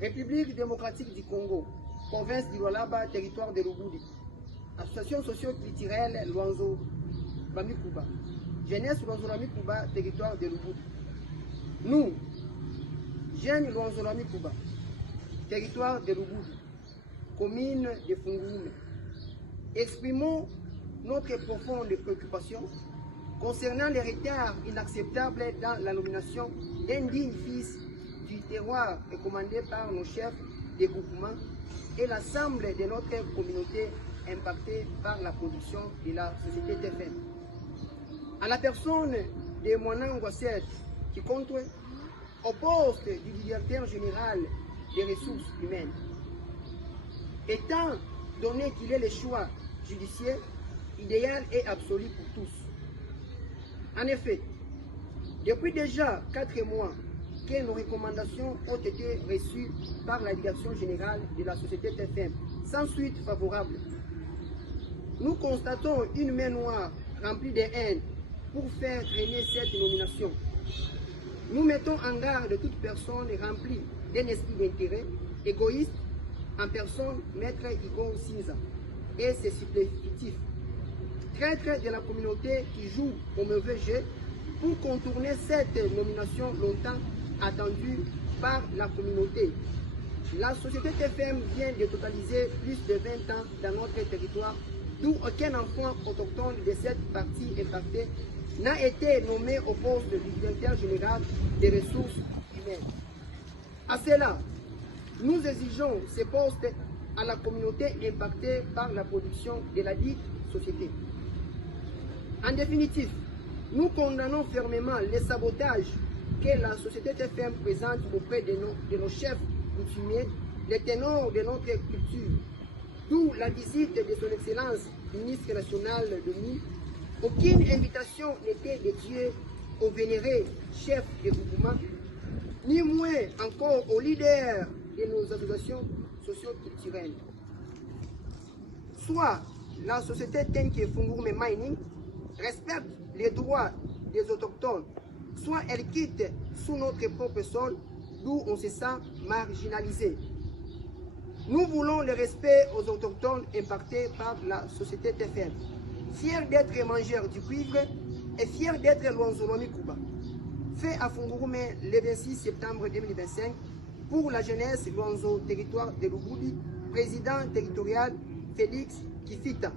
République démocratique du Congo, province du Lualaba, territoire de Lubudi. Association socio-culturelle Luanzo Bamikuba. Jeunesse Luanzo Bamikuba, territoire de Lubudi. Nous, jeunes Luanzo Bamikuba, territoire de Lubudi, commune de Fungurume, exprimons notre profonde préoccupation concernant les retards inacceptables dans la nomination d'un digne fils du terroir recommandé par nos chefs de groupement et l'ensemble de notre communauté impactée par la production de la société TFM. À la personne de Mwanang Wasset qui compte au poste du directeur général des ressources humaines. Étant donné qu'il est le choix judiciaire idéal et absolu pour tous. En effet, depuis déjà 4 mois que nos recommandations ont été reçues par la direction générale de la société TFM, sans suite favorable, nous constatons une main noire remplie de haine pour faire traîner cette nomination. Nous mettons en garde toute personne remplie d'un esprit d'intérêt égoïste en personne Maître Igor Sinza et ses supplétifs, traîtres de la communauté qui jouent au mauvais jeu pour contourner cette nomination longtemps attendue par la communauté. La société TFM vient de totaliser plus de 20 ans dans notre territoire, d'où aucun enfant autochtone de cette partie impactée n'a été nommé au poste du directeur général des ressources humaines. À cela, nous exigeons ces postes à la communauté impactée par la production de la dite société. En définitive, nous condamnons fermement les sabotages que la société TFM présente auprès de nos chefs coutumiers, les ténors de notre culture, d'où la visite de son Excellence, ministre national de nous. Aucune invitation n'était dédiée aux vénérés chefs de groupement, ni moins encore aux leaders de nos associations socio-culturelles. Soit la société Tenke Fungurume Mining respecte les droits des autochtones, soit elle quitte sous notre propre sol, d'où on se sent marginalisé. Nous voulons le respect aux autochtones impactés par la société TFM, fiers d'être mangeurs du cuivre et fiers d'être Luanzo Bamikuba. Fait à Fungurume le 26 septembre 2025 pour la jeunesse Luanzo territoire de Lubudi, président territorial Félix Kifita.